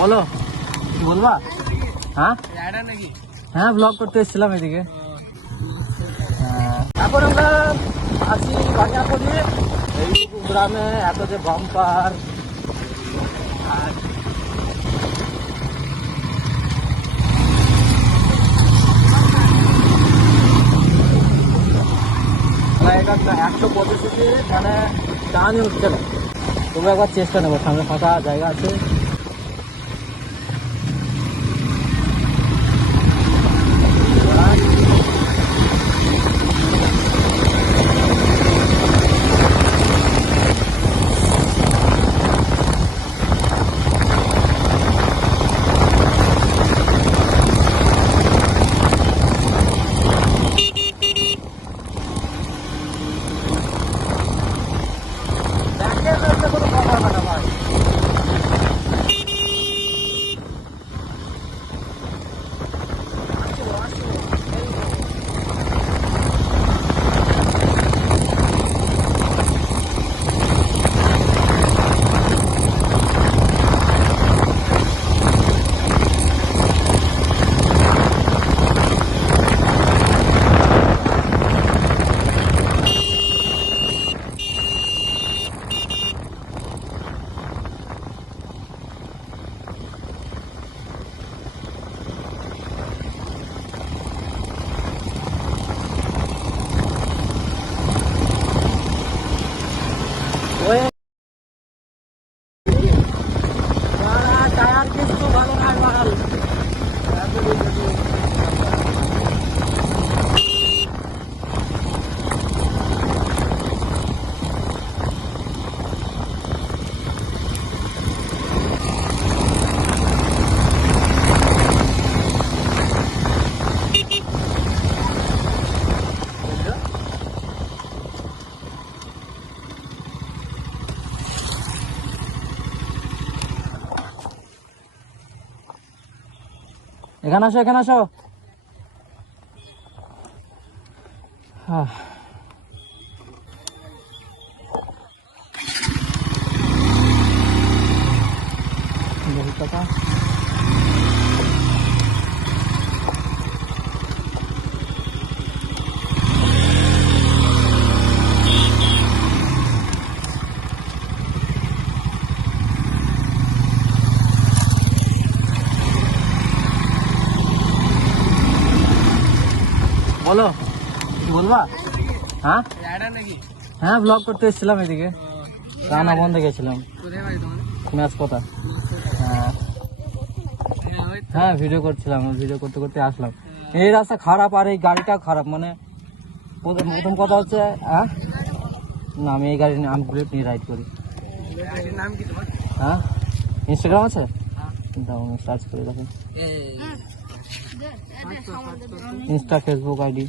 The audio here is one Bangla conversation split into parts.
বলো বলবা। হ্যাঁ হ্যাঁ, ব্লগ করতে এসেছিলাম এদিকে। এখন আমরা আছি বানিয়াপুরে। এই গ্রামে এত যে বাম্পার আর জায়গাটা 185 মানে টান উঠছে না। তোমরা একবার চেষ্টা নেবো, সামনে ফাঁকা জায়গা আছে। কোনো কথা হবে না ভাই। টায়ার কিন্তু ভালো নাই বাড়াল। এখানে আসো, এখানে আসো। বহুত টাকা। বলো বলবা। হ্যাঁ হ্যাঁ, ব্লগ করতে এসেছিলাম এদিকে। রান্না বন্ধে গেছিলাম ম্যাচ কথা। হ্যাঁ হ্যাঁ, ভিডিও করছিলাম, ভিডিও করতে করতে আসলাম। এই রাস্তা খারাপ আর এই গাড়িটা খারাপ। মানে প্রথম কথা হচ্ছে, হ্যাঁ না, আমি এই গাড়ি আমি বুলেট নিয়ে রাইড করি। হ্যাঁ, ইনস্টাগ্রাম আছে, দাও আমি সার্চ করে দেখো। Insta, Facebook ID.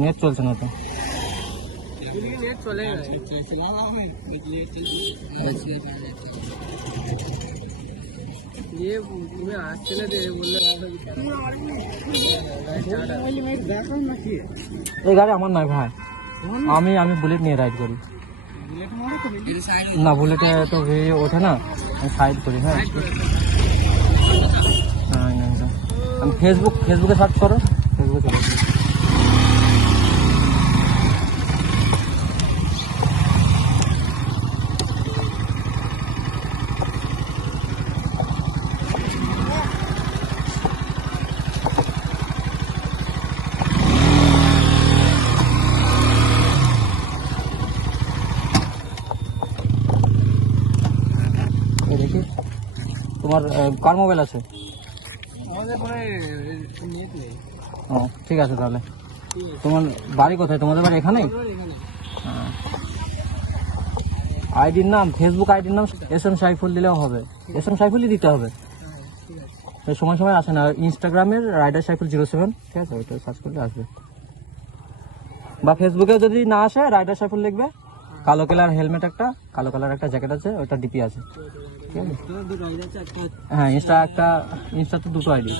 নেট চলছে না তো। এই গাড়ি আমার নয় ভাই, আমি বুলেট নিয়ে রাইড করি। না, বুলেটে তো ভিডিও ওঠে না, আমি সাইড করি। হ্যাঁ আমি ফেসবুকে সার্চ করো, ফেসবুকে চলে আসবে। দেখি তোমার কার মোবাইল আছে? ও ঠিক আছে, তাহলে তোমার বাড়ি কোথায়? তোমাদের বাড়ি এখানেই? আইডির নাম, ফেসবুক আইডির নাম SM সাইফুল দিলেও হবে। SM সাইফুলই দিতে হবে, সময় সময় আসে না। ইনস্টাগ্রামের রাইডার সাইফুল 07, ঠিক আছে, ওইটা সার্চ করলে আসবে। বা ফেসবুকে যদি না আসে, রাইডার সাইফুল লিখবে, কালো কালার হেলমেট একটা, কালো কালার একটা জ্যাকেট আছে, ওটা ডিপি আছে। ঠিক আছে, হ্যাঁ ইনস্টাতে দুটো আইডি।